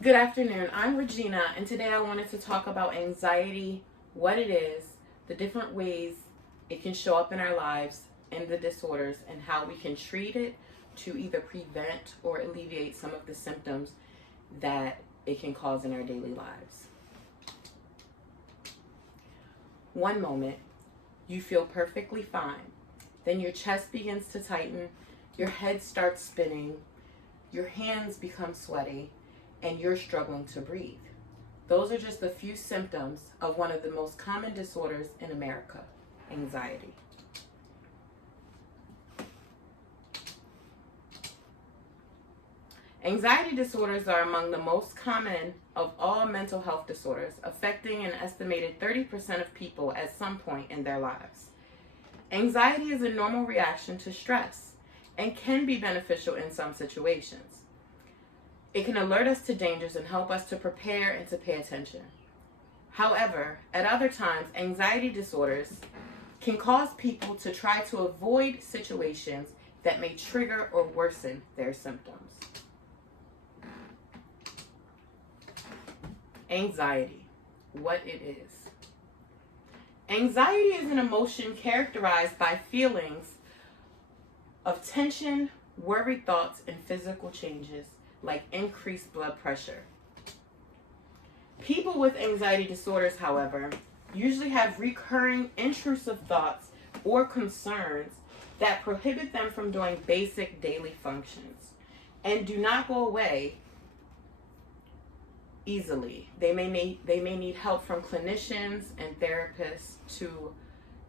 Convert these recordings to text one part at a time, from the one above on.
Good afternoon. I'm Regina, and today I wanted to talk about anxiety, what it is, the different ways it can show up in our lives, and the disorders, and how we can treat it to either prevent or alleviate some of the symptoms that it can cause in our daily lives. One moment, you feel perfectly fine. Then your chest begins to tighten, your head starts spinning, your hands become sweaty, and you're struggling to breathe. Those are just a few symptoms of one of the most common disorders in America, anxiety. Anxiety disorders are among the most common of all mental health disorders, affecting an estimated 30% of people at some point in their lives. Anxiety is a normal reaction to stress and can be beneficial in some situations. It can alert us to dangers and help us to prepare and to pay attention. However, at other times, anxiety disorders can cause people to try to avoid situations that may trigger or worsen their symptoms. Anxiety, what it is. Anxiety is an emotion characterized by feelings of tension, worried thoughts, and physical changes like increased blood pressure. People with anxiety disorders, however, usually have recurring intrusive thoughts or concerns that prohibit them from doing basic daily functions and do not go away easily. They may need help from clinicians and therapists to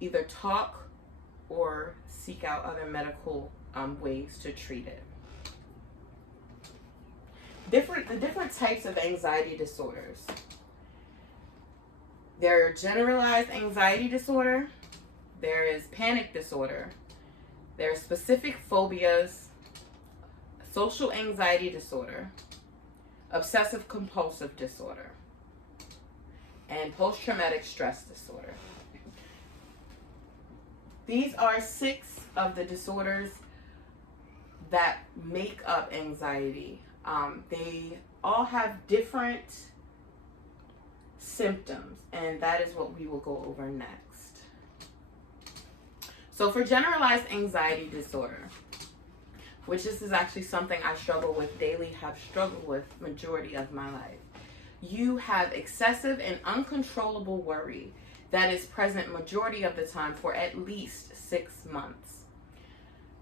either talk or seek out other medical ways to treat it. The different types of anxiety disorders. There are generalized anxiety disorder, there is panic disorder, there are specific phobias, social anxiety disorder, obsessive compulsive disorder, and post-traumatic stress disorder. These are 6 of the disorders that make up anxiety. They all have different symptoms, and that is what we will go over next. So for generalized anxiety disorder, which this is actually something I struggle with daily, have struggled with majority of my life. You have excessive and uncontrollable worry that is present majority of the time for at least 6 months.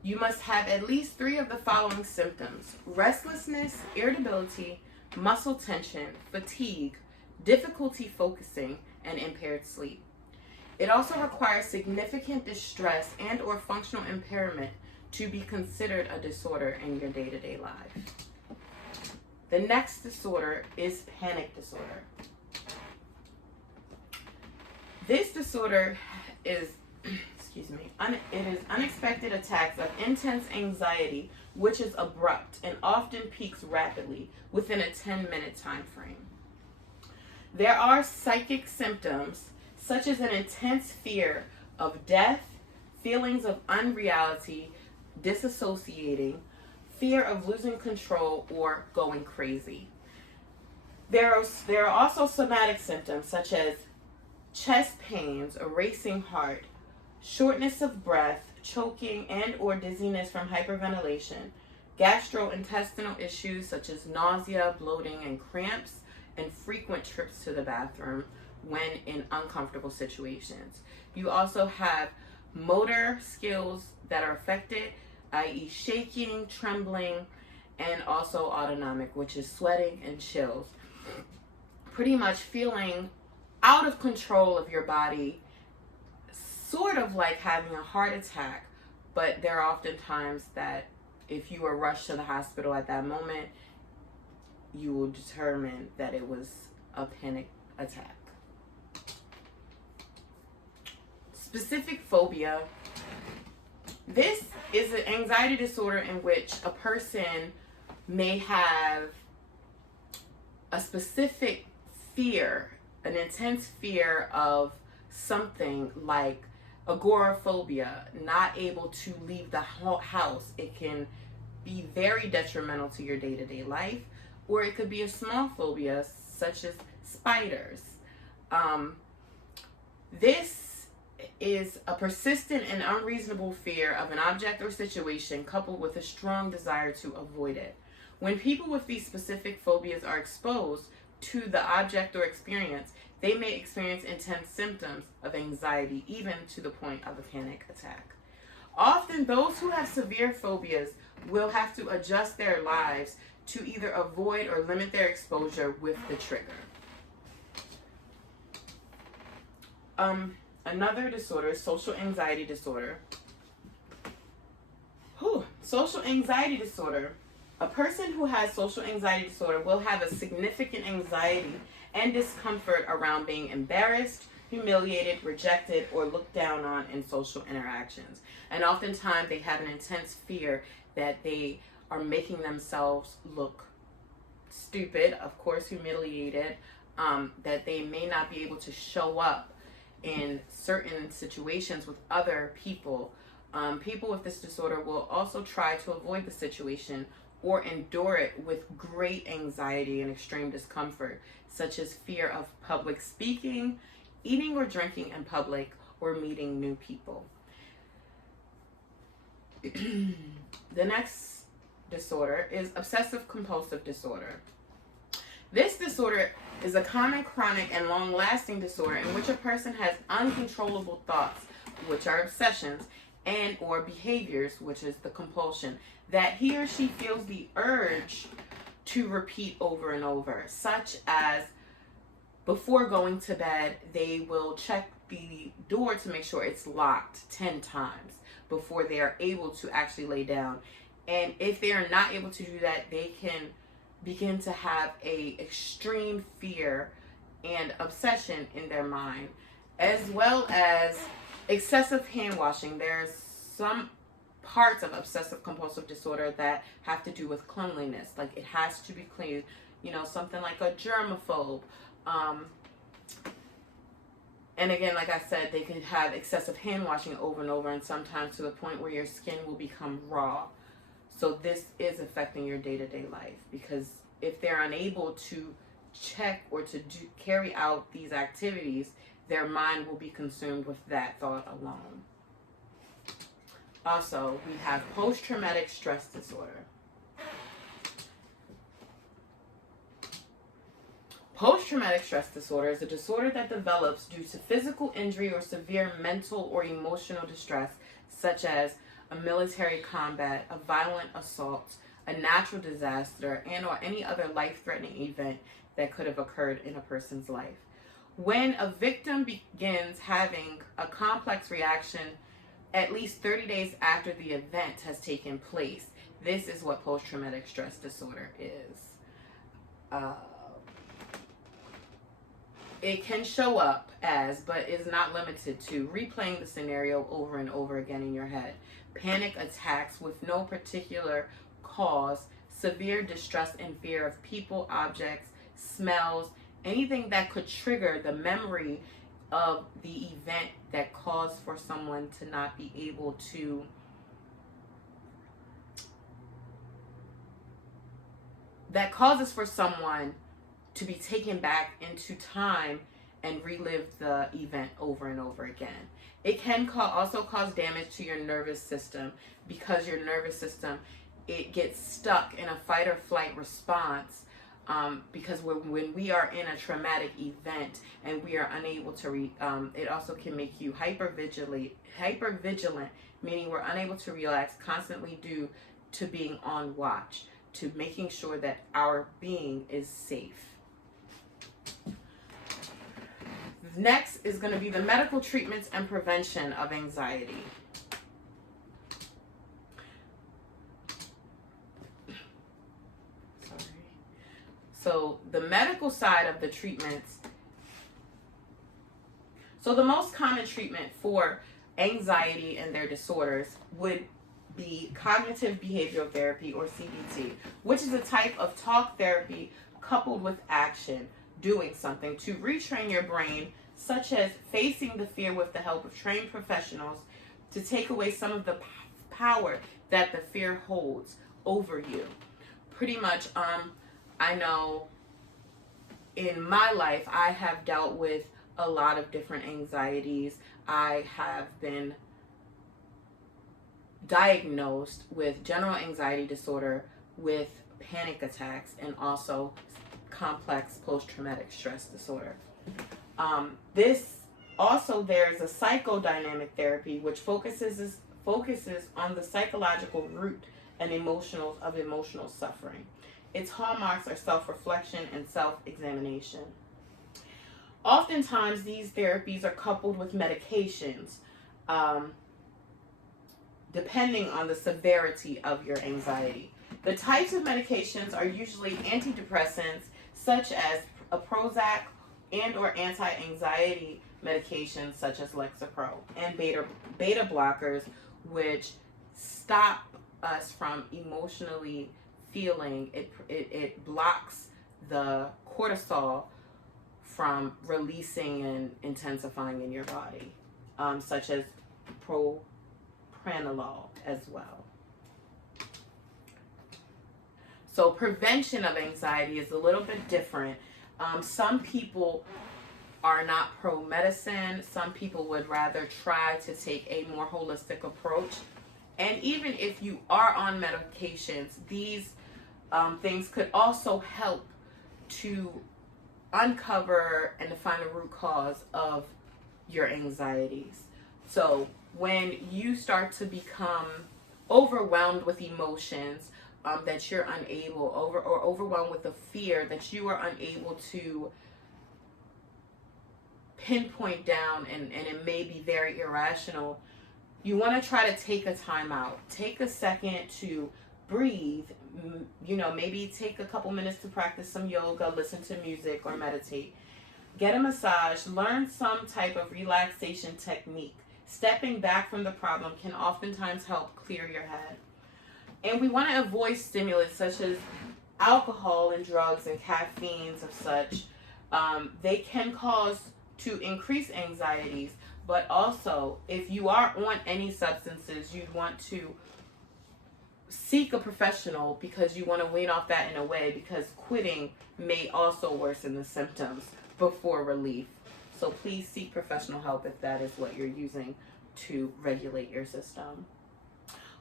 You must have at least 3 of the following symptoms: restlessness, irritability, muscle tension, fatigue, difficulty focusing, and impaired sleep. It also requires significant distress and or functional impairment to be considered a disorder in your day-to-day life. The next disorder is panic disorder. This disorder is it is unexpected attacks of intense anxiety, which is abrupt and often peaks rapidly within a 10-minute time frame. There are psychic symptoms such as an intense fear of death, feelings of unreality, disassociating, fear of losing control, or going crazy. There are also somatic symptoms such as chest pains, a racing heart, shortness of breath, choking and or dizziness from hyperventilation, gastrointestinal issues such as nausea, bloating, and cramps, and frequent trips to the bathroom when in uncomfortable situations. You also have motor skills that are affected, i.e. shaking, trembling, and also autonomic, which is sweating and chills. Pretty much feeling out of control of your body, sort of like having a heart attack, but there are often times that if you were rushed to the hospital at that moment, you will determine that it was a panic attack. Specific phobia. This is an anxiety disorder in which a person may have a specific fear, an intense fear of something like agoraphobia, not able to leave the house. It can be very detrimental to your day-to-day life. or it could be a small phobia, such as spiders. This is a persistent and unreasonable fear of an object or situation coupled with a strong desire to avoid it. When people with these specific phobias are exposed to the object or experience, they may experience intense symptoms of anxiety, even to the point of a panic attack. Often, those who have severe phobias will have to adjust their lives to either avoid or limit their exposure with the trigger. Another disorder is social anxiety disorder. Social anxiety disorder. A person who has social anxiety disorder will have a significant anxiety and discomfort around being embarrassed, humiliated, rejected, or looked down on in social interactions. And oftentimes they have an intense fear that they are making themselves look stupid, of course humiliated, that they may not be able to show up in certain situations with other people. People with this disorder will also try to avoid the situation or endure it with great anxiety and extreme discomfort, such as fear of public speaking, eating or drinking in public, or meeting new people. The next disorder is obsessive compulsive disorder. This disorder is a common chronic and long-lasting disorder in which a person has uncontrollable thoughts, which are obsessions, and or behaviors, which is the compulsion, that he or she feels the urge to repeat over and over, such as before going to bed, they will check the door to make sure it's locked 10 times before they are able to actually lay down. And if they are not able to do that, they can begin to have a extreme fear and obsession in their mind, as well as excessive hand washing. There's some parts of obsessive compulsive disorder that have to do with cleanliness, like it has to be clean, something like a germaphobe. And again, like I said, they can have excessive hand washing over and over, and sometimes to the point where your skin will become raw. So this is affecting your day-to-day life, because if they're unable to check or to carry out these activities, their mind will be consumed with that thought alone. Also, we have post-traumatic stress disorder. Post-traumatic stress disorder is a disorder that develops due to physical injury or severe mental or emotional distress, such as a military combat, a violent assault, a natural disaster, and or any other life-threatening event that could have occurred in a person's life. When a victim begins having a complex reaction at least 30 days after the event has taken place, this is what post-traumatic stress disorder is. It can show up as, but is not limited to, replaying the scenario over and over again in your head, panic attacks with no particular cause, severe distress and fear of people, objects, smells, anything that could trigger the memory of the event that caused for someone to not be able to that causes for someone to be taken back into time and relive the event over and over again. It can also cause damage to your nervous system, because your nervous system, it gets stuck in a fight or flight response, because when we are in a traumatic event and we are unable to it also can make you hyper vigilant, meaning we're unable to relax, constantly due to being on watch, to making sure that our being is safe. Next is going to be the medical treatments and prevention of anxiety. So the medical side of the treatments. So the most common treatment for anxiety and their disorders would be cognitive behavioral therapy, or CBT, which is a type of talk therapy coupled with action, doing something to retrain your brain, such as facing the fear with the help of trained professionals to take away some of the power that the fear holds over you. Pretty much, I know in my life, I have dealt with a lot of different anxieties. I have been diagnosed with general anxiety disorder, with panic attacks, and also complex post-traumatic stress disorder. This also, there's a psychodynamic therapy which focuses on the psychological root and emotional suffering. Its hallmarks are self-reflection and self-examination. Oftentimes, these therapies are coupled with medications, depending on the severity of your anxiety. The types of medications are usually antidepressants, such as a Prozac, and or anti-anxiety medications such as Lexapro, and beta blockers, which stop us from emotionally feeling. It blocks the cortisol from releasing and intensifying in your body, such as propranolol as well. So prevention of anxiety is a little bit different. Some people are not pro-medicine. Some people would rather try to take a more holistic approach. And even if you are on medications, these things could also help to uncover and to find the root cause of your anxieties. So when you start to become overwhelmed with emotions that you're unable, or overwhelmed with the fear that you are unable to pinpoint down, and it may be very irrational, you want to try to take a time out. Take a second to breathe. Maybe take a couple minutes to practice some yoga, listen to music, or meditate. Get a massage. Learn some type of relaxation technique. Stepping back from the problem can oftentimes help clear your head. And we want to avoid stimulants such as alcohol and drugs and caffeines of such. They can cause to increase anxieties, but also if you are on any substances, you'd want to seek a professional because you want to wean off that in a way, because quitting may also worsen the symptoms before relief. So please seek professional help if that is what you're using to regulate your system.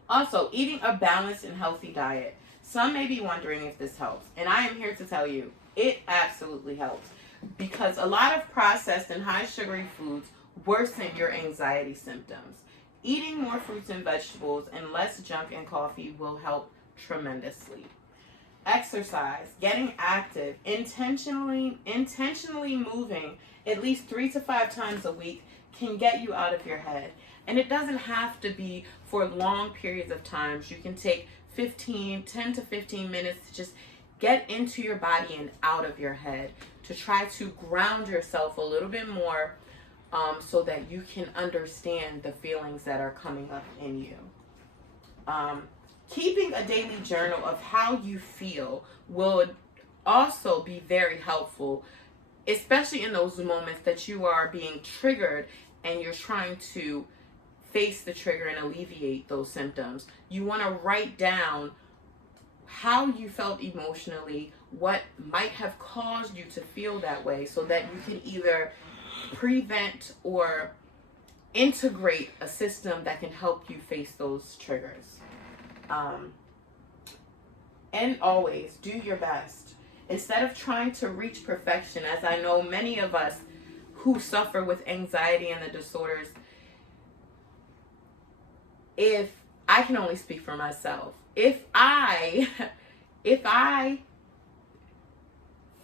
Also, eating a balanced and healthy diet. Some may be wondering if this helps, and I am here to tell you it absolutely helps, because a lot of processed and high sugary foods worsen your anxiety symptoms. Eating more fruits and vegetables and less junk and coffee will help tremendously. Exercise, getting active, intentionally moving at least 3 to 5 times a week can get you out of your head. And it doesn't have to be for long periods of time. You can take 10 to 15 minutes to just get into your body and out of your head, to try to ground yourself a little bit more, so that you can understand the feelings that are coming up in you. Keeping a daily journal of how you feel will also be very helpful, especially in those moments that you are being triggered and you're trying to face the trigger and alleviate those symptoms. You want to write down how you felt emotionally, what might have caused you to feel that way, so that you can either prevent or integrate a system that can help you face those triggers. And always do your best. Instead of trying to reach perfection, as I know many of us who suffer with anxiety and the disorders, if I can only speak for myself, if I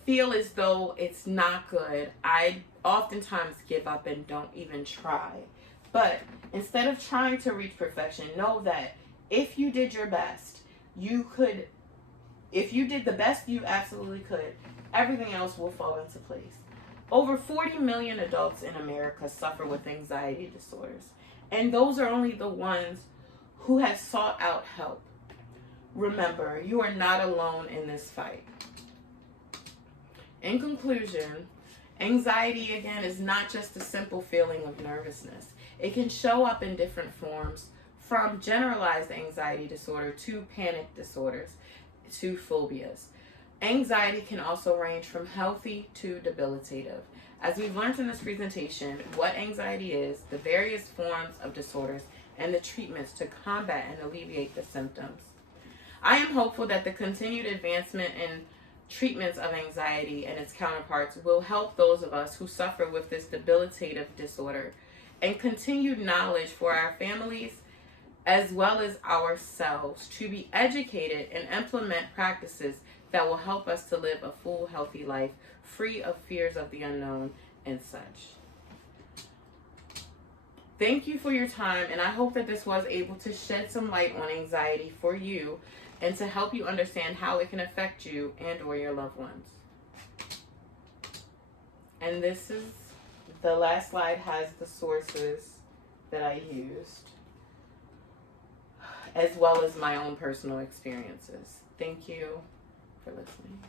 feel as though it's not good, I oftentimes give up and don't even try. But instead of trying to reach perfection, know that if you did your best, if you did the best you absolutely could, everything else will fall into place. Over 40 million adults in America suffer with anxiety disorders, and those are only the ones who have sought out help. Remember, you are not alone in this fight. In conclusion, anxiety, again, is not just a simple feeling of nervousness. It can show up in different forms, from generalized anxiety disorder to panic disorders to phobias. Anxiety can also range from healthy to debilitative. As we've learned in this presentation, what anxiety is, the various forms of disorders, and the treatments to combat and alleviate the symptoms. I am hopeful that the continued advancement in treatments of anxiety and its counterparts will help those of us who suffer with this debilitative disorder, and continued knowledge for our families as well as ourselves to be educated and implement practices that will help us to live a full, healthy life, free of fears of the unknown and such. Thank you for your time, and I hope that this was able to shed some light on anxiety for you and to help you understand how it can affect you and or your loved ones. And this is, the last slide has the sources that I used, as well as my own personal experiences. Thank you for listening.